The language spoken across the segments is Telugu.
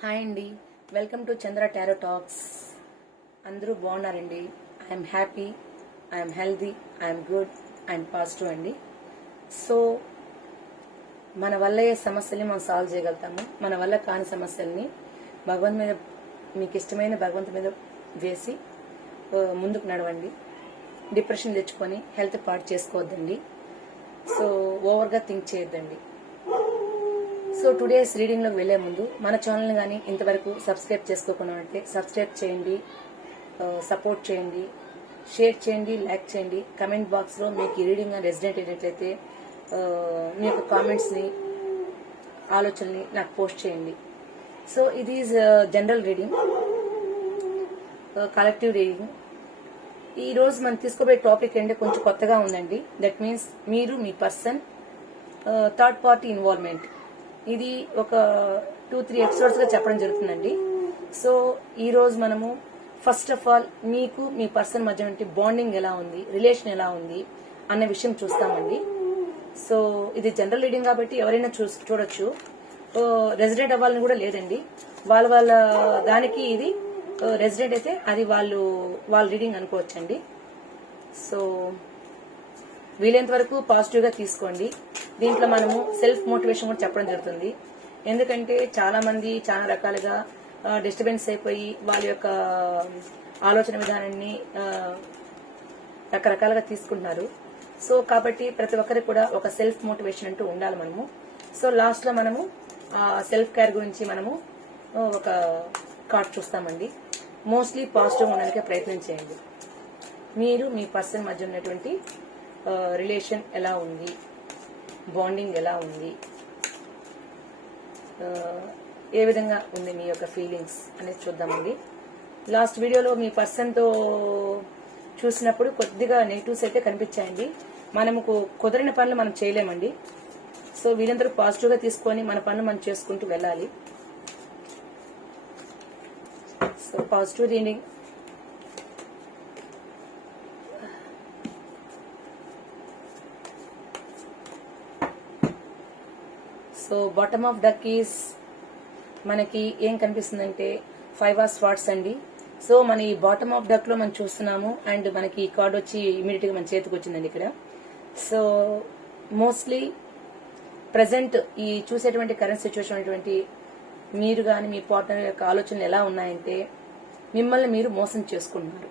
హాయ్ అండి. Welcome to Chandra tarot talks. అందరూ బాగున్నారండి. I'm happy I'm healthy I'm good I'm positive అండి. సో మన వల్ల ఏ సమస్యల్ని మనం సాల్వ్ చేయగలుగుతాము. మన వల్ల కాని సమస్యల్ని భగవంతు మీద మీకు ఇష్టమైన భగవంతు మీద వేసి ముందుకు నడవండి. డిప్రెషన్ తెచ్చుకొని హెల్త్ పాడు చేసుకోవద్దండి. సో ఓవర్గా థింక్ చేయొద్దండి. సో టుడేస్ రీడింగ్లోకి వెళ్ళే ముందు మన ఛానల్ కానీ ఇంతవరకు సబ్స్క్రైబ్ చేసుకోకుండా ఉంటే సబ్స్క్రైబ్ చేయండి uh, సపోర్ట్ చేయండి షేర్ చేయండి లైక్ చేయండి. కమెంట్ బాక్స్లో మీకు ఈ రీడింగ్ రెసిడెంట్ అయినట్లయితే uh, మీ యొక్క కామెంట్స్ని ఆలోచనని నాకు పోస్ట్ చేయండి. సో ఇది is general reading collective reading ఈ రోజు మనం తీసుకోబోయే టాపిక్ అంటే కొంచెం కొత్తగా ఉందండి. దట్ మీన్స్ మీరు మీ పర్సన్ థర్డ్ పార్టీ ఇన్వాల్వ్మెంట్ ఇది ఒక టూ త్రీ ఎపిసోడ్స్గా చెప్పడం జరుగుతుందండి. సో ఈ రోజు మనము ఫస్ట్ ఆఫ్ ఆల్ మీకు మీ పర్సన్ మధ్య బాండింగ్ ఎలా ఉంది రిలేషన్ ఎలా ఉంది అన్న విషయం చూస్తామండి. సో ఇది జనరల్ రీడింగ్ కాబట్టి ఎవరైనా చూ చూడొచ్చు. రెసిడెంట్ అవ్వాలని కూడా లేదండి. వాళ్ళ వాళ్ళ దానికి ఇది రెసిడెంట్ అయితే అది వాళ్ళు వాళ్ళ రీడింగ్ అనుకోవచ్చండి. సో వీలైనంత వరకు పాజిటివ్గా తీసుకోండి. దీంట్లో మనము సెల్ఫ్ మోటివేషన్ కూడా చెప్పడం జరుగుతుంది. ఎందుకంటే చాలా మంది చాలా రకాలుగా డిస్టర్బెన్స్ అయిపోయి వాళ్ళ యొక్క ఆలోచన విధానాన్ని రకరకాలుగా తీసుకుంటున్నారు. సో కాబట్టి ప్రతి ఒక్కరికి కూడా ఒక సెల్ఫ్ మోటివేషన్ అంటూ ఉండాలి మనము. సో లాస్ట్లో మనము ఆ సెల్ఫ్ కేర్ గురించి మనము ఒక కార్డ్ చూస్తామండి. మోస్ట్లీ పాజిటివ్ ఉండడానికి ప్రయత్నం చేయండి. మీరు మీ పర్సన్ మధ్య ఉన్నటువంటి రిలేషన్ ఎలా ఉంది? బాండింగ్ ఎలా ఉంది? ఏ విధంగా ఉంది మీ యొక్క ఫీలింగ్స్ అనేది చూద్దామండి. లాస్ట్ వీడియోలో మీ పర్సన్తో చూసినప్పుడు కొద్దిగా నెగిటివ్స్ అయితే కనిపించాయండి. మనకు కుదరని పనులు మనం చేయలేమండి. సో వీళ్ళందరూ పాజిటివ్గా తీసుకొని మన పనులు మనం చేసుకుంటూ వెళ్ళాలి. So positive reading so bottom of deck is మనకి ఏం కనిపిస్తుందంటే ఫైవ్ ఆర్ స్వాట్స్ అండి. సో మన ఈ బాటమ్ ఆఫ్ డక్లో మనం చూస్తున్నాము అండ్ మనకి ఈ కార్డ్ వచ్చి ఇమీడియట్గా మన చేతికి వచ్చిందండి ఇక్కడ. సో మోస్ట్లీ ప్రజెంట్ ఈ చూసేటువంటి కరెంట్ సిచ్యువేషన్ అనేటువంటి మీరు కానీ మీ పార్ట్నర్ యొక్క ఆలోచనలు ఎలా ఉన్నాయంటే మిమ్మల్ని మీరు మోసం చేసుకుంటున్నారు.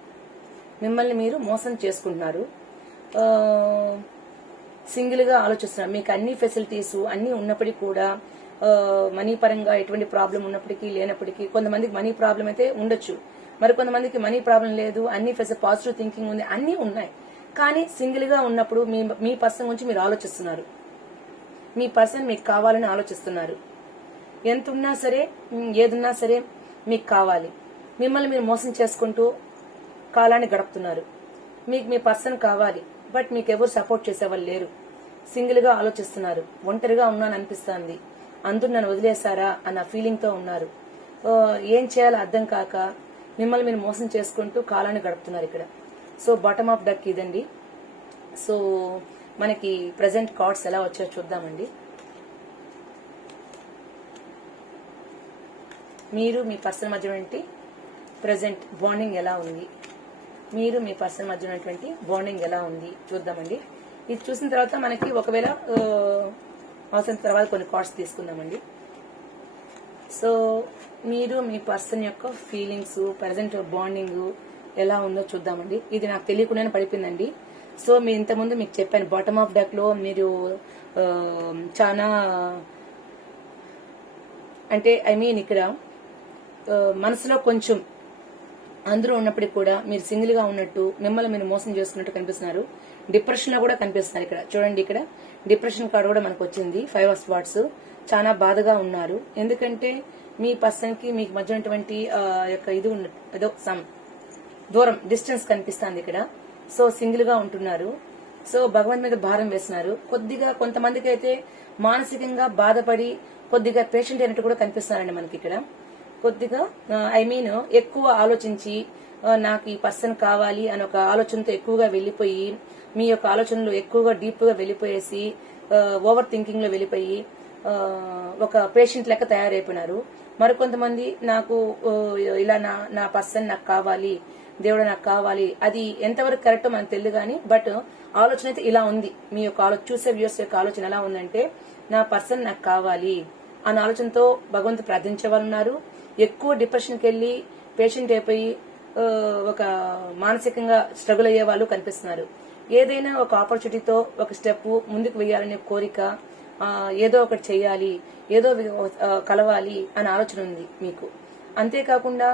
మిమ్మల్ని మీరు మోసం చేసుకుంటున్నారు. సింగిల్గా సింగిల్గా ఆలోచిస్తున్నారు మీకు అన్ని ఫెసిలిటీస్ అన్ని ఉన్నప్పటికీ కూడా మనీ పరంగా ఎటువంటి ప్రాబ్లం ఉన్నప్పటికీ లేనప్పటికీ కొంతమందికి మనీ ప్రాబ్లం అయితే ఉండొచ్చు. మరి కొంతమందికి మనీ ప్రాబ్లం లేదు అన్ని ఫెసిల్ పాజిటివ్ థింకింగ్ ఉంది అన్ని ఉన్నాయి. కానీ సింగిల్గా ఉన్నప్పుడు మీ మీ పర్సన్ గురించి మీరు ఆలోచిస్తున్నారు. మీ పర్సన్ మీకు కావాలని ఆలోచిస్తున్నారు. ఎంత ఉన్నా సరే ఏదున్నా సరే మీకు కావాలి. మిమ్మల్ని మీరు మోసం చేసుకుంటూ కాలాన్ని గడుపుతున్నారు. మీకు మీ పర్సన్ కావాలి. బట్ మీకు ఎవరు సపోర్ట్ చేసేవాళ్ళు లేరు. సింగిల్గా ఆలోచిస్తున్నారు. ఒంటరిగా ఉన్నాను అనిపిస్తుంది అందరూ నన్ను వదిలేశారా అన్న ఫీలింగ్తో ఉన్నారు ఏం చేయాలో అర్థం కాక మిమ్మల్ని మీరు మోసం చేసుకుంటూ కాలాన్ని గడుపుతున్నారు ఇక్కడ. సో బాటమ్ ఆఫ్ డక్ ఇదండి. సో మనకి ప్రజెంట్ కార్డ్స్ ఎలా వచ్చాయో చూద్దామండి. మీరు మీ పర్సన్ మధ్య ఉన్నటువంటి ప్రజెంట్ బాండింగ్ ఎలా ఉంది? మీరు మీ పర్సన్ మధ్య ఉన్నటువంటి బాండింగ్ ఎలా ఉంది? చూద్దామండి. ఇది చూసిన తర్వాత మనకి ఒకవేళ అవసరం తర్వాత కొన్ని కార్డ్స్ తీసుకుందామండి. సో మీరు మీ పర్సన్ యొక్క ఫీలింగ్స్ ప్రజెంట్ బాండింగ్ ఎలా ఉందో చూద్దామండి. ఇది నాకు తెలియకుండానే పడిపోయిందండి. సో మీ ఇంతకుముందు మీకు చెప్పాను బాటమ్ ఆఫ్ డెక్లో మీరు చాలా అంటే ఐ మీన్ ఇక్కడ మనసులో కొంచెం అందరూ ఉన్నప్పటికీ కూడా మీరు సింగిల్గా ఉన్నట్టు మిమ్మల్ని మీరు మోసం చేస్తున్నట్టు కనిపిస్తున్నారు. డిప్రెషన్లో కూడా కనిపిస్తున్నారు ఇక్కడ. చూడండి ఇక్కడ. డిప్రెషన్ కార్డు కూడా మనకు వచ్చింది. ఫైవ్ ఆఫ్ స్పాట్స్ చాలా బాధగా ఉన్నారు. ఎందుకంటే మీ పర్సన్కి మీకు మధ్య ఉన్నటువంటి యొక్క ఇది ఉన్న ఏదో సమ్ దూరం డిస్టెన్స్ కనిపిస్తుంది ఇక్కడ. సో సింగిల్గా ఉంటున్నారు. సో భగవంత్ మీద భారం వేస్తున్నారు. కొద్దిగా కొంతమందికి అయితే మానసికంగా బాధపడి కొద్దిగా పేషెంట్ అయినట్టు కూడా కనిపిస్తున్నారండి మనకి ఇక్కడ. కొద్దిగా ఐ మీన్ ఎక్కువ ఆలోచించి నాకు ఈ పర్సన్ కావాలి అని ఒక ఆలోచనతో ఎక్కువగా వెళ్ళిపోయి మీ యొక్క ఆలోచనలు ఎక్కువగా డీప్గా వెళ్ళిపోయేసి ఓవర్ థింకింగ్లో వెళ్ళిపోయి ఒక పేషెంట్ లెక్క తయారైపోయినారు. మరికొంతమంది నాకు ఇలా నా నా పర్సన్ నాకు కావాలి దేవుడు నాకు కావాలి అది ఎంతవరకు కరెక్ట్ మనకు తెలియదు కానీ బట్ ఆలోచన అయితే ఇలా ఉంది. మీ యొక్క ఆలోచన చూసే వ్యూస్ యొక్క ఆలోచన ఎలా ఉందంటే నా పర్సన్ నాకు కావాలి అన్న ఆలోచనతో భగవంతు ప్రార్థించే వాళ్ళు ఉన్నారు. ఎక్కువ డిప్రెషన్కి వెళ్ళి పేషెంట్ అయిపోయి ఒక మానసికంగా స్ట్రగుల్ అయ్యే వాళ్ళు కనిపిస్తున్నారు. ఏదైనా ఒక ఆపర్చునిటీతో ఒక స్టెప్ ముందుకు వేయాలనే కోరిక ఏదో ఒకటి చేయాలి ఏదో కలవాలి అనే ఆలోచన ఉంది మీకు. అంతేకాకుండా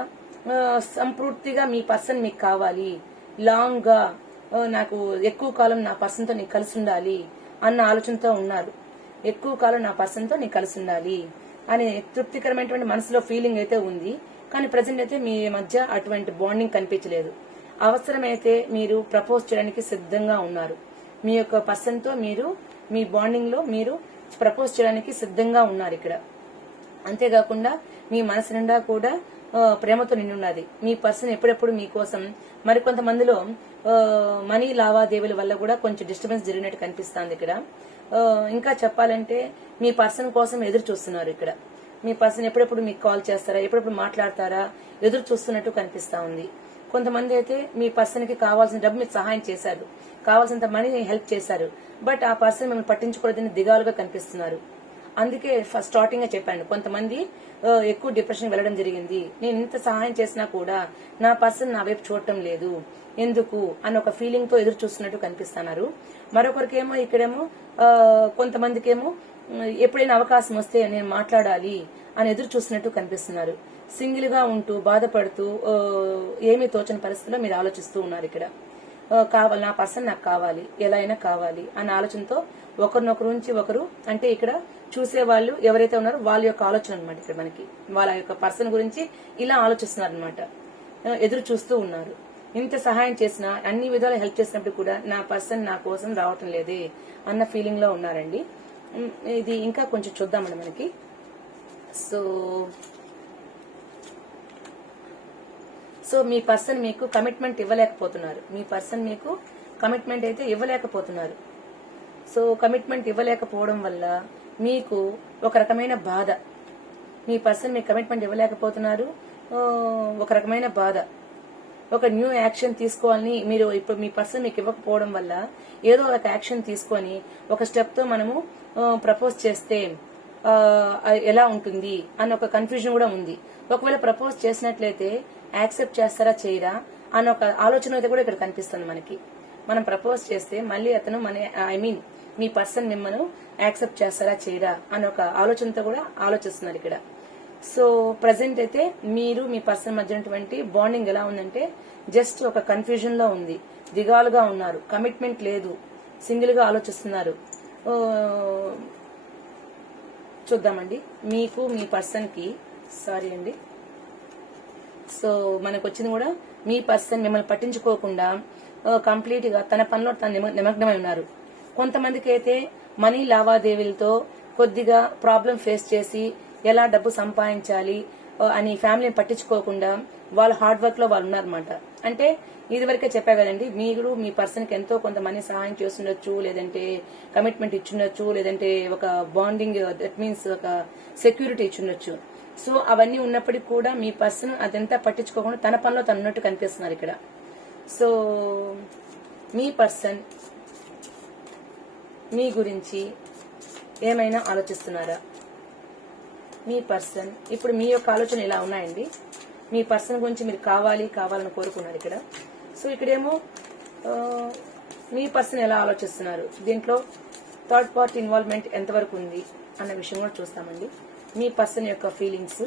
సంపూర్తిగా మీ పర్సన్ మీకు కావాలి. లాంగ్గా నాకు ఎక్కువ కాలం నా పర్సన్తో నీకు కలిసి ఉండాలి అన్న ఆలోచనతో ఉన్నారు. ఎక్కువ కాలం నా పర్సన్తో నీకు కలిసి ఉండాలి. అనే తృప్తికరమైనటువంటి మనసులో ఫీలింగ్ అయితే ఉంది. కానీ ప్రజెంట్ అయితే మీ మధ్య అటువంటి బాండింగ్ కనిపించలేదు. అవసరమైతే మీరు ప్రపోజ్ చేయడానికి సిద్ధంగా ఉన్నారు. మీ యొక్క పర్సన్తో మీరు మీ బాండింగ్లో మీరు ప్రపోజ్ చేయడానికి సిద్ధంగా ఉన్నారు ఇక్కడ. అంతేకాకుండా మీ మనసు నిండా కూడా ప్రేమతో నిండి ఉన్నది. మీ పర్సన్ ఎప్పుడెప్పుడు మీకోసం మరికొంతమందిలో మనీ లావాదేవీల వల్ల కూడా కొంచెం డిస్టర్బెన్స్ జరిగినట్టు కనిపిస్తుంది ఇక్కడ. ఇంకా చెప్పాలంటే మీ పర్సన్ కోసం ఎదురు చూస్తున్నారు ఇక్కడ. మీ పర్సన్ ఎప్పుడెప్పుడు మీకు కాల్ చేస్తారా? ఎప్పుడెప్పుడు మాట్లాడతారా? ఎదురు చూస్తున్నట్టు కనిపిస్తా ఉంది. కొంతమంది అయితే మీ పర్సన్కి కావాల్సిన డబ్బు మీకు సహాయం చేశారు. కావాల్సినంత మనీ హెల్ప్ చేశారు. బట్ ఆ పర్సన్ మిమ్మల్ని పట్టించుకోలేదని దిగాలుగా కనిపిస్తున్నారు. అందుకే ఫస్ట్ స్టార్టింగ్గా చెప్పాను. కొంతమంది ఎక్కువ డిప్రెషన్ వెళ్ళడం జరిగింది. నేను ఇంత సహాయం చేసినా కూడా నా పర్సన్ నా వైపు చూడటం లేదు. ఎందుకు? అని ఒక ఫీలింగ్తో ఎదురు చూస్తున్నట్టు కనిపిస్తున్నారు. మరొకరికేమో ఇక్కడేమో కొంతమందికి కొంతమందికేమో ఎప్పుడైనా అవకాశం వస్తే నేను మాట్లాడాలి అని ఎదురు చూస్తున్నట్టు కనిపిస్తున్నారు. సింగిల్గా ఉంటూ బాధపడుతూ ఏమీ తోచని పరిస్థితిలో మీరు ఆలోచిస్తూ ఉన్నారు ఇక్కడ. కావాలి నా పర్సన్ నాకు కావాలి ఎలా అయినా కావాలి అన్న ఆలోచనతో ఒకరినొకరు నుంచి ఒకరు అంటే ఇక్కడ చూసే వాళ్ళు ఎవరైతే ఉన్నారో వాళ్ళ యొక్క ఆలోచన అనమాట ఇక్కడ మనకి. వాళ్ళ యొక్క పర్సన్ గురించి ఇలా ఆలోచిస్తున్నారు అనమాట ఎదురు చూస్తూ ఉన్నారు. ఇంత సహాయం చేసినా అన్ని విధాలు హెల్ప్ చేసినప్పుడు కూడా నా పర్సన్ నా కోసం రావటం లేదే అన్న ఫీలింగ్లో ఉన్నారండి. ఇది ఇంకా కొంచెం చూద్దామండి మనకి. సో సో మీ పర్సన్ మీకు కమిట్మెంట్ ఇవ్వలేకపోతున్నారు. మీ పర్సన్ మీకు కమిట్మెంట్ అయితే ఇవ్వలేకపోతున్నారు. సో కమిట్మెంట్ ఇవ్వలేకపోవడం వల్ల మీకు ఒక రకమైన బాధ. మీ పర్సన్ మీకు కమిట్మెంట్ ఇవ్వలేకపోతున్నారు. ఒక రకమైన బాధ. ఒక న్యూ యాక్షన్ తీసుకోవాలని మీరు ఇప్పుడు మీ పర్సన్ మీకు ఇవ్వకపోవడం వల్ల ఏదో ఒక యాక్షన్ తీసుకొని ఒక స్టెప్తో మనము ప్రపోజ్ చేస్తే ఎలా ఉంటుంది అన్న ఒక కన్ఫ్యూజన్ కూడా ఉంది. ఒకవేళ ప్రపోజ్ చేసినట్లయితే యాక్సెప్ట్ చేస్తారా చేయరా అన్న ఒక ఆలోచన అయితే కూడా ఇక్కడ కనిపిస్తుంది మనకి. మనం ప్రపోజ్ చేస్తే మళ్ళీ అతను మన ఐ మీన్ మీ పర్సన్ మిమ్మల్ని యాక్సెప్ట్ చేస్తారా చేయరా అన్న ఒక ఆలోచనతో కూడా ఆలోచిస్తున్నారు ఇక్కడ. సో ప్రజెంట్ అయితే మీరు మీ పర్సన్ మధ్య ఉన్నటువంటి బాండింగ్ ఎలా ఉందంటే జస్ట్ ఒక కన్ఫ్యూజన్లో ఉంది. దిగాలుగా ఉన్నారు. కమిట్మెంట్ లేదు. సింగిల్గా ఆలోచిస్తున్నారు. చూద్దామండి. మీకు మీ పర్సన్కి సారీ అండి. సో మనకు వచ్చింది కూడా మీ పర్సన్ మిమ్మల్ని పట్టించుకోకుండా కంప్లీట్గా తన పనిలో తను నిమగ్నమై ఉన్నారు. కొంతమందికి అయితే మనీ లావాదేవీలతో కొద్దిగా ప్రాబ్లం ఫేస్ చేసి ఎలా డబ్బు సంపాదించాలి అని ఫ్యామిలీని పట్టించుకోకుండా వాళ్ళ హార్డ్ వర్క్లో వాళ్ళు ఉన్నారన్నమాట. అంటే ఇది వరకే చెప్పా కదండి మీరు మీ పర్సన్కి ఎంతో కొంత మనీ సహాయం చేస్తుండొచ్చు లేదంటే కమిట్మెంట్ ఇచ్చుండొచ్చు లేదంటే ఒక బాండింగ్ దట్ మీన్స్ ఒక సెక్యూరిటీ ఇచ్చుండొచ్చు. సో అవన్నీ ఉన్నప్పటికీ కూడా మీ పర్సన్ అదంతా పట్టించుకోకుండా తన పనిలో తనున్నట్టు కనిపిస్తున్నారు ఇక్కడ. సో మీ పర్సన్ మీ గురించి ఏమైనా ఆలోచిస్తున్నారా? మీ పర్సన్. ఇప్పుడు మీ యొక్క ఆలోచన ఇలా ఉన్నాయండి. మీ పర్సన్ గురించి మీరు కావాలి కావాలని కోరుకున్నారు ఇక్కడ. సో ఇక్కడేమో మీ పర్సన్ ఎలా ఆలోచిస్తున్నారు? దీంట్లో థర్డ్ పార్టీ ఇన్వాల్వ్మెంట్ ఎంతవరకు ఉంది అన్న విషయం కూడా చూస్తామండి. మీ పర్సన్ యొక్క ఫీలింగ్స్.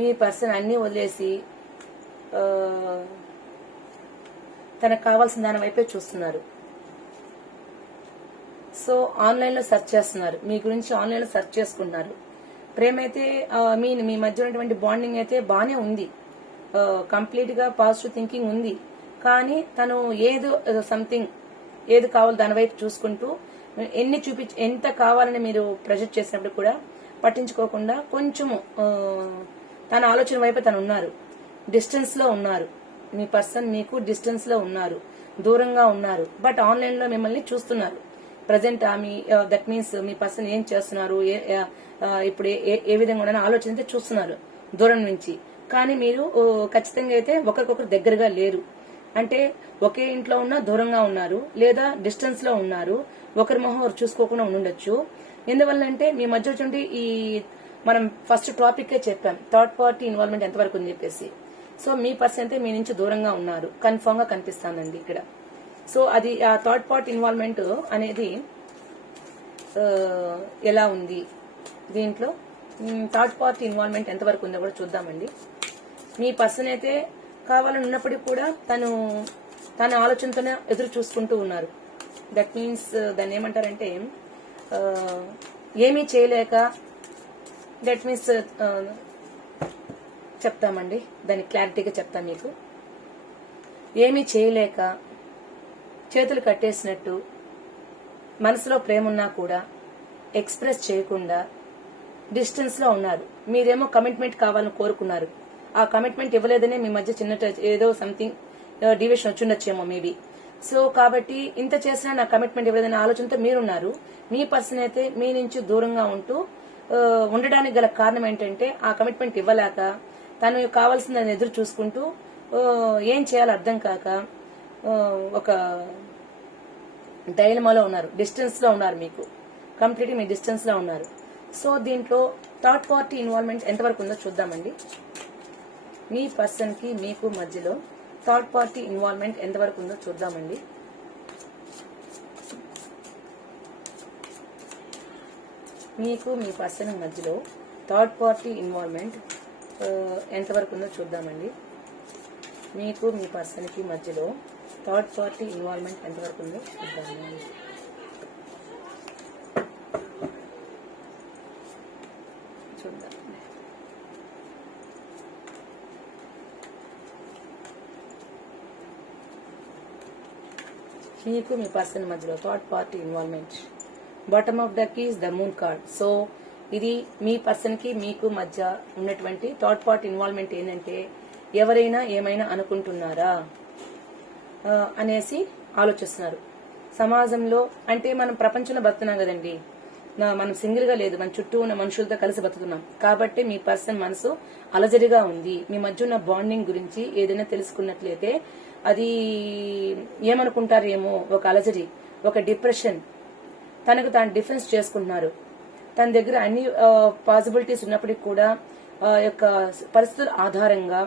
మీ పర్సన్ అన్ని వదిలేసి తనకు కావాల్సిన దాని వైపే చూస్తున్నారు. సో ఆన్లైన్లో సెర్చ్ చేస్తున్నారు. మీ గురించి ఆన్లైన్లో సెర్చ్ చేసుకుంటున్నారు. ప్రేమ అయితే మీ మీ మధ్య ఉన్నటువంటి బాండింగ్ అయితే బాగానే ఉంది. కంప్లీట్గా పాజిటివ్ థింకింగ్ ఉంది. కానీ తను ఏదో సంథింగ్ ఏది కావాలో దాని వైపు చూసుకుంటూ ఎన్ని చూపించి ఎంత కావాలని మీరు ప్రొజెక్ట్ చేసినప్పుడు కూడా పట్టించుకోకుండా కొంచెము తన ఆలోచన వైపు తను ఉన్నారు. డిస్టెన్స్లో ఉన్నారు. మీ పర్సన్ మీకు డిస్టెన్స్లో ఉన్నారు. దూరంగా ఉన్నారు. బట్ ఆన్లైన్లో మిమ్మల్ని చూస్తున్నారు. ప్రజెంట్ మీ దట్ మీన్స్ మీ పర్సన్ ఏం చేస్తున్నారు ఏ- ఇప్పుడు ఏ- ఏ- విధంగా ఆలోచన అయితే చూస్తున్నారు దూరం నుంచి. కానీ మీరు ఖచ్చితంగా అయితే ఒకరికొకరు దగ్గరగా లేరు. అంటే ఒకే ఇంట్లో ఉన్నా దూరంగా ఉన్నారు లేదా డిస్టెన్స్లో ఉన్నారు ఒకరి మొహం ఒకరు చూసుకోకుండా ఉండొచ్చు ఎందువల్ల అంటే మీ మధ్య వచ్చి ఈ మనం ఫస్ట్ టాపిక్ చెప్పాం థర్డ్ పార్టీ ఇన్వాల్వ్మెంట్ ఎంతవరకు అని చెప్పేసి సో మీ పర్సన్ అయితే మీ నుంచి దూరంగా ఉన్నారు కన్ఫర్మ్గా కనిపిస్తానండి ఇక్కడ. సో అది ఆ థర్డ్ పార్ట్ ఇన్వాల్వ్మెంట్ అనేది ఎలా ఉంది? దీంట్లో థర్డ్ పార్టీ ఇన్వాల్వ్మెంట్ ఎంతవరకు ఉందో కూడా చూద్దామండి. మీ పర్సన్ అయితే కావాలని ఉన్నప్పటికీ కూడా తను తన ఆలోచనతోనే ఎదురు చూసుకుంటూ ఉన్నారు. దట్ మీన్స్ దాన్ని ఏమంటారంటే ఏమీ చేయలేక దట్ మీన్స్ చెప్తామండి. దాన్ని క్లారిటీగా చెప్తాం మీకు. ఏమీ చేయలేక చేతులు కట్టేసినట్టు మనసులో ప్రేమ ఉన్నా కూడా ఎక్స్ప్రెస్ చేయకుండా డిస్టెన్స్లో ఉన్నారు. మీరేమో కమిట్మెంట్ కావాలని కోరుకున్నారు. ఆ కమిట్మెంట్ ఇవ్వలేదనే మీ మధ్య చిన్న ఏదో సంథింగ్ డివిషన్ వచ్చిండొచ్చేమో మేబీ సో కాబట్టి ఇంత చేసినా నా కమిట్మెంట్ ఇవ్వలేదనే ఆలోచనతో మీరున్నారు. మీ పర్సన్ అయితే మీ నుంచి దూరంగా ఉంటూ ఉండడానికి గల కారణం ఏంటంటే ఆ కమిట్మెంట్ ఇవ్వలేక తను కావాల్సిందని ఎదురు చూసుకుంటూ ఏం చేయాలో అర్థం కాక ఒక డైలమాలో ఉన్నారు. డిస్టెన్స్లో ఉన్నారు మీకు. కంప్లీట్గా మీ డిస్టెన్స్లో ఉన్నారు. సో దీంట్లో థర్డ్ పార్టీ ఇన్వాల్వ్మెంట్ ఎంతవరకు ఉందో చూద్దామండి. మీ పర్సన్కి మీకు మధ్యలో థర్డ్ పార్టీ ఇన్వాల్వ్మెంట్ ఎంతవరకు ఉందో చూద్దామండి. మీకు మీ పర్సన్ మధ్యలో థర్డ్ పార్టీ ఇన్వాల్వ్మెంట్ ఎంతవరకు ఉందో చూద్దామండి. మీకు మీ పర్సన్కి మధ్యలో థర్డ్ పార్టీ ఇన్వాల్వ్మెంట్ ఎంతవరకు ఉందో చూద్దాము. చూద్దాం. మీకు మీ పర్సన్ మధ్యలో third party involvement. Bottom of the keys the moon card so ఇది మీ పర్సన్కి మీకు మధ్య ఉన్నటువంటి థర్డ్ పార్టీ ఇన్వాల్వ్మెంట్ ఏంటంటే ఎవరైనా ఏమైనా అనుకుంటున్నారా? అనేసి ఆలోచిస్తున్నారు. సమాజంలో అంటే మనం ప్రపంచంలో బతున్నాం కదండి. మనం సింగిల్గా లేదు మన చుట్టూ ఉన్న మనుషులతో కలిసి బతుకుతున్నాం. కాబట్టి మీ పర్సన్ మనసు అలజడిగా ఉంది. మీ మధ్య ఉన్న బాండింగ్ గురించి ఏదైనా తెలుసుకున్నట్లయితే అది ఏమనుకుంటారేమో? ఒక అలజడి ఒక డిప్రెషన్. తనకు తాను డిఫెన్స్ చేసుకుంటున్నారు. తన దగ్గర అన్ని పాసిబిలిటీస్ ఉన్నప్పటికీ కూడా ఆ యొక్క పరిస్థితుల ఆధారంగా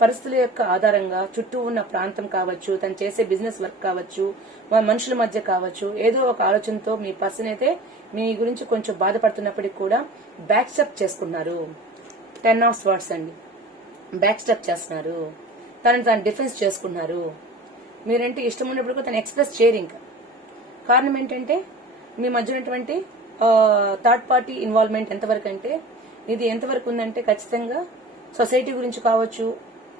పరిస్థితుల యొక్క ఆధారంగా చుట్టూ ఉన్న ప్రాంతం కావచ్చు తను చేసే బిజినెస్ వర్క్ కావచ్చు మనుషుల మధ్య కావచ్చు ఏదో ఒక ఆలోచనతో మీ పర్సన్ అయితే మీ గురించి కొంచెం బాధపడుతున్నప్పటికీ కూడా బ్యాక్ స్టెప్ చేసుకున్నారు. టెన్ ఆఫ్ స్వాట్స్ అండి. బ్యాక్ స్టెప్ చేస్తున్నారు. తనని తను డిఫెన్స్ చేసుకున్నారు. మీరంటే ఇష్టం ఉన్నప్పుడు తను ఎక్స్ప్రెస్ చేయరు ఇంకా. కారణం ఏంటంటే మీ మధ్య ఉన్నటువంటి థర్డ్ పార్టీ ఇన్వాల్వ్మెంట్ ఎంతవరకు అంటే ఇది ఎంతవరకు ఉందంటే ఖచ్చితంగా సొసైటీ గురించి కావచ్చు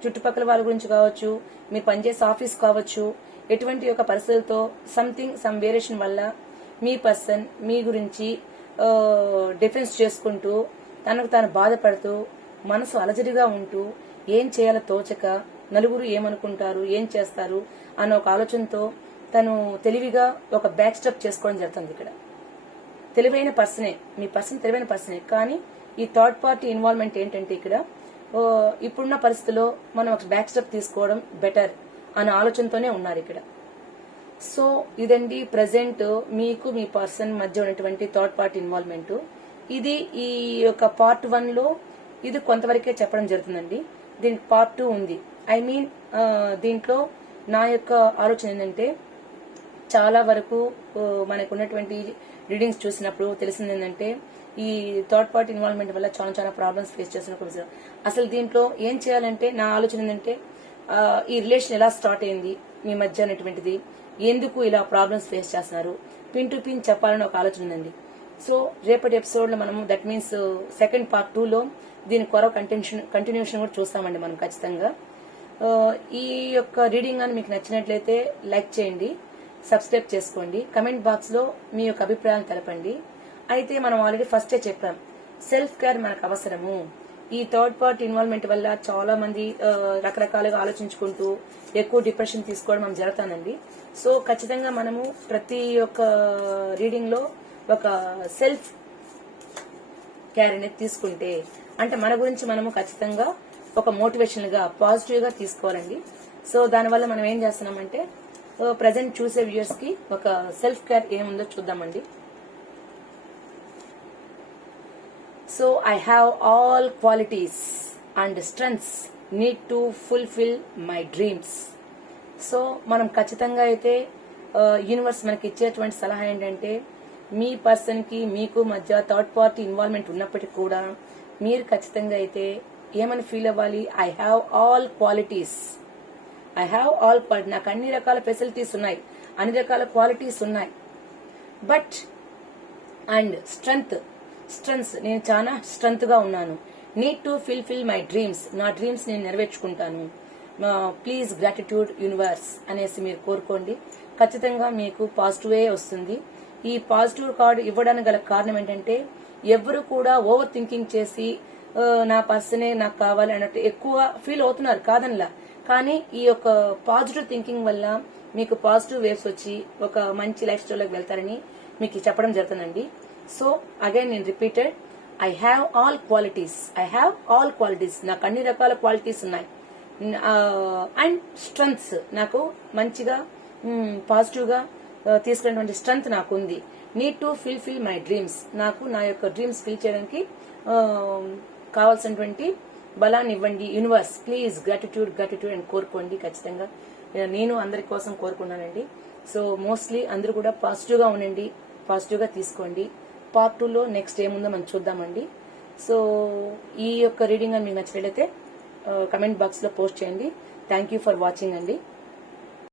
చుట్టుపక్కల వాళ్ళ గురించి కావచ్చు మీరు పనిచేసే ఆఫీస్ కావచ్చు ఎటువంటి ఒక పరిస్థితులతో సంథింగ్ సమ్ వేరియేషన్ వల్ల మీ పర్సన్ మీ గురించి డిఫెన్స్ చేసుకుంటూ తనకు తాను బాధపడుతూ మనసు అలజడిగా ఉంటూ ఏం చేయాలో తోచక నలుగురు ఏమనుకుంటారు ఏం చేస్తారు అన్న ఒక ఆలోచనతో తను తెలివిగా ఒక బ్యాక్ స్టెప్ చేసుకోవడం జరుగుతుంది ఇక్కడ. తెలివైన పర్సనే మీ పర్సన్ తెలివైన పర్సనే కానీ ఈ థర్డ్ పార్టీ ఇన్వాల్వ్మెంట్ ఏంటంటే ఇక్కడ ఇప్పుడున్న పరిస్థితిలో మనం ఒక బ్యాక్ స్టెప్ తీసుకోవడం బెటర్ అనే ఆలోచనతోనే ఉన్నారు ఇక్కడ. సో ఇదండి ప్రజెంట్ మీకు మీ పర్సన్ మధ్య ఉన్నటువంటి థర్డ్ పార్టీ ఇన్వాల్వ్మెంట్ ఇది ఈ యొక్క పార్ట్ వన్లో ఇది కొంతవరకే చెప్పడం జరుగుతుందండి. దీనికి పార్ట్ టూ ఉంది. ఐ మీన్ దీంట్లో నా యొక్క ఆలోచన ఏంటంటే చాలా వరకు మనకు ఉన్నటువంటి రీడింగ్స్ చూసినప్పుడు తెలిసింది ఏంటంటే ఈ థర్డ్ పార్టీ ఇన్వాల్వ్మెంట్ వల్ల చాలా చాలా ప్రాబ్లమ్స్ ఫేస్ చేస్తున్న కొన్ని అసలు దీంట్లో ఏం చేయాలంటే నా ఆలోచన ఏంటంటే ఈ రిలేషన్ ఎలా స్టార్ట్ అయింది మీ మధ్య అనేటువంటిది ఎందుకు ఇలా ప్రాబ్లమ్స్ ఫేస్ చేస్తున్నారు? పిన్ టు పిన్ చెప్పాలని ఒక ఆలోచన ఉందండి. సో రేపటి ఎపిసోడ్లో మనము దట్ మీన్స్ సెకండ్ పార్ట్ టూలో దీని కొర కంటిన్యూషన్ కంటిన్యూషన్ కూడా చూస్తామండి మనం ఖచ్చితంగా. ఈ యొక్క రీడింగ్ అని మీకు నచ్చినట్లయితే లైక్ చేయండి సబ్స్క్రైబ్ చేసుకోండి. కమెంట్ బాక్స్లో మీ యొక్క అభిప్రాయాలు తెలపండి. అయితే మనం ఆల్రెడీ ఫస్టే చెప్పాం. సెల్ఫ్ కేర్ మనకు అవసరము. ఈ థర్డ్ పార్టీ ఇన్వాల్వ్మెంట్ వల్ల చాలా మంది రకరకాలుగా ఆలోచించుకుంటూ ఎక్కువ డిప్రెషన్ తీసుకోవడం మనం జరుగుతానండి సో ఖచ్చితంగా మనము ప్రతి ఒక్క రీడింగ్లో ఒక సెల్ఫ్ కేర్ అనేది తీసుకుంటే అంటే మన గురించి మనము ఖచ్చితంగా ఒక మోటివేషన్గా పాజిటివ్గా తీసుకోవాలండి. సో దానివల్ల మనం ఏం చేస్తున్నామంటే ప్రజెంట్ చూసే వ్యూయర్స్కి ఒక సెల్ఫ్ కేర్ ఏముందో చూద్దామండి. So I have all qualities and strengths need to fulfil my dreams so మనం ఖచ్చితంగా అయితే యూనివర్స్ మనకి ఇచ్చేటువంటి సలహా ఏంటంటే మీ పర్సన్కి మీకు మధ్య థర్డ్ పార్టీ ఇన్వాల్వ్మెంట్ ఉన్నప్పటికీ కూడా మీరు ఖచ్చితంగా అయితే ఏమని ఫీల్ అవ్వాలి? I have all qualities I have all quality నాకు అన్ని రకాల ఫెసిలిటీస్ ఉన్నాయి. అన్ని రకాల క్వాలిటీస్ ఉన్నాయి. బట్ అండ్ స్ట్రెంగ్త్ స్ట్రెంగ్స్ నేను చాలా స్ట్రెంగ్త్గా ఉన్నాను. Need to fulfil my dreams నా డ్రీమ్స్ నేను నెరవేర్చుకుంటాను. ప్లీజ్ గ్రాటిట్యూడ్ యూనివర్స్ అనేసి మీరు కోరుకోండి. ఖచ్చితంగా మీకు పాజిటివే వస్తుంది. ఈ పాజిటివ్ కార్డు ఇవ్వడానికి గల కారణం ఏంటంటే ఎవరు కూడా ఓవర్ థింకింగ్ చేసి నా పర్సనే నాకు కావాలి అన్నట్టు ఎక్కువ ఫీల్ అవుతున్నారు. కాదనిలా. కానీ ఈ యొక్క పాజిటివ్ థింకింగ్ వల్ల మీకు పాజిటివ్ వేవ్స్ వచ్చి ఒక మంచి లైఫ్ స్టైల్లోకి వెళ్తారని మీకు చెప్పడం జరుగుతుందండి. సో అగైన్ నేను repeated I have all qualities I have all qualities నాకు అన్ని రకాల క్వాలిటీస్ ఉన్నాయి. అండ్ స్ట్రెంగ్స్ uh, నాకు మంచిగా పాజిటివ్గా uh, తీసుకునేటువంటి స్ట్రెంగ్త్ నాకు ఉంది. Need to fulfil my dreams నాకు నా యొక్క డ్రీమ్స్ ఫిల్ చేయడానికి um, కావాల్సినటువంటి బలాన్ని ఇవ్వండి. యూనివర్స్ ప్లీజ్ గ్రాటిట్యూడ్ గ్రాటిట్యూడ్ అని కోరుకోండి ఖచ్చితంగా. Uh, నేను అందరి కోసం కోరుకున్నానండి సో మోస్ట్లీ అందరూ కూడా పాజిటివ్గా ఉండండి. పాజిటివ్గా తీసుకోండి. పార్ట్ టూలో నెక్స్ట్ ఏముందో మనం చూద్దామండి. సో ఈ యొక్క రీడింగ్ అని మీకు నచ్చినట్లయితే కమెంట్ బాక్స్లో పోస్ట్ చేయండి. థ్యాంక్ యూ ఫర్ వాచింగ్ అండి.